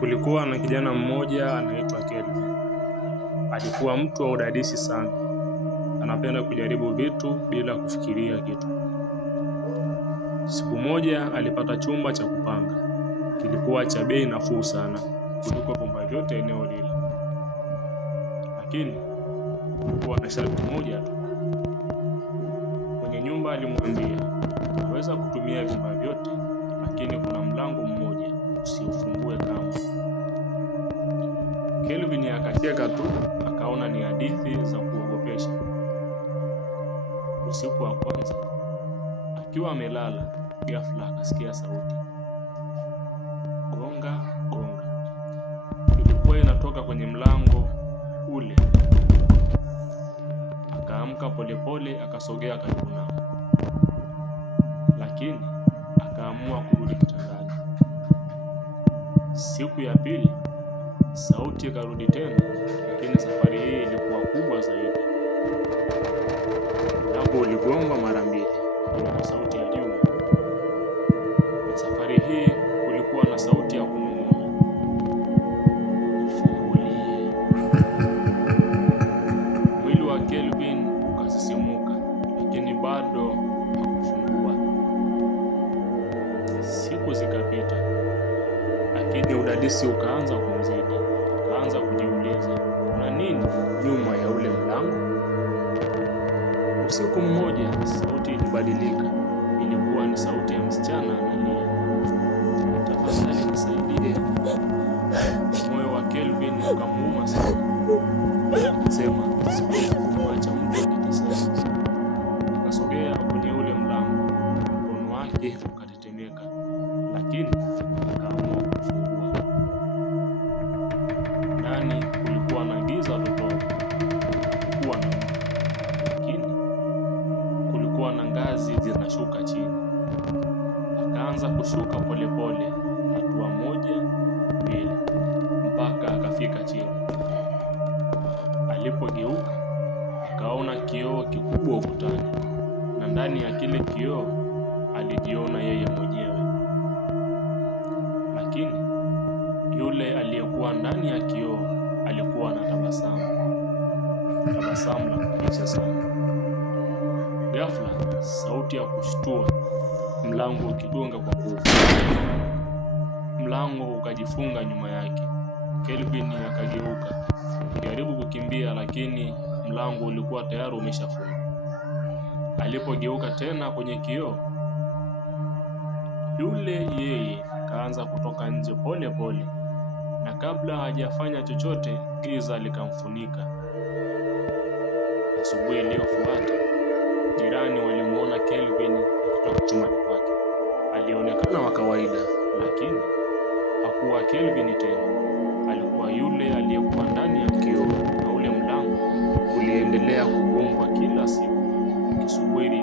Kulikuwa na kijana mmoja anaitwa Kelvin. Alikuwa mtu wa udadisi sana. Anapenda kujaribu vitu bila kufikiria kitu. Siku moja alipata chumba cha kupanga. Kilikuwa cha bei nafuu sana kuliko vyumba vyote eneo lile. Lakini kulikuwa na sharti moja tu. Mwenye nyumba alimwambia, "Unaweza kutumia vyumba vyote, lakini kuna mlango mmoja usiufungue kamwe." Kelvin akacheka tu, akaona ni hadithi za kuogopesha. Usiku wa kwanza, akiwa amelala, ghafla akasikia sauti. Gonga, gonga. Ilikuwa inatoka kwenye mlango ule. Akaamka polepole, akasogea karibu nao. Lakini akaamua kurudi kitandani. Siku ya pili, sauti ikarudi tena, lakini safari hii ilikuwa kubwa zaidi. Mlango uligongwa mara mbili kwa sauti ya juu. Safari hii kulikuwa na sauti ya kunung'una, "Fungulie." Mwili wa Kelvin ukasisimuka, lakini bado hakufungua. Siku zikapita, lakini udadisi ukaanza kumzidi. Akaanza kujiuliza, kuna nini nyuma ya ule mlango? Usiku mmoja sauti ilibadilika. Ilikuwa ni sauti ya msichana analia, "Tafadhali nisaidie." Moyo wa Kelvin ukamuuma sana. Akasema, "Siwezi kumwacha mtu akiteseka." Akasogea kwenye ule mlango, mkono wake ukatetemeka, lakini akaamua kufungua. Ndani kulikuwa na giza totoro. Kulikuwa na lakini kulikuwa na ngazi zinashuka chini. Akaanza kushuka polepole, hatua moja, mbili, mpaka akafika chini. Alipogeuka akaona kioo kikubwa ukutani, na ndani ya kile kioo alijiona yeye mwenyewe. Lakini yule aliyekuwa ndani ya kioo alikuwa na tabasamu la kutisha sana. Ghafla sauti ya kushtua, mlango ukigonga kwa nguvu. Mlango ukajifunga nyuma yake. Kelvin akageuka kujaribu kukimbia, lakini mlango ulikuwa tayari umeshafunga. Alipogeuka tena kwenye kioo, yule yeye kaanza kutoka nje pole pole, na kabla hajafanya chochote giza likamfunika. Asubuhi iliyofuata, jirani walimuona Kelvin akitoka chumbani kwake. Alionekana wa kawaida, lakini hakuwa Kelvin tena. Alikuwa yule aliyekuwa ndani ya kioo, na ule mlango uliendelea kugongwa kila siku ukisubiri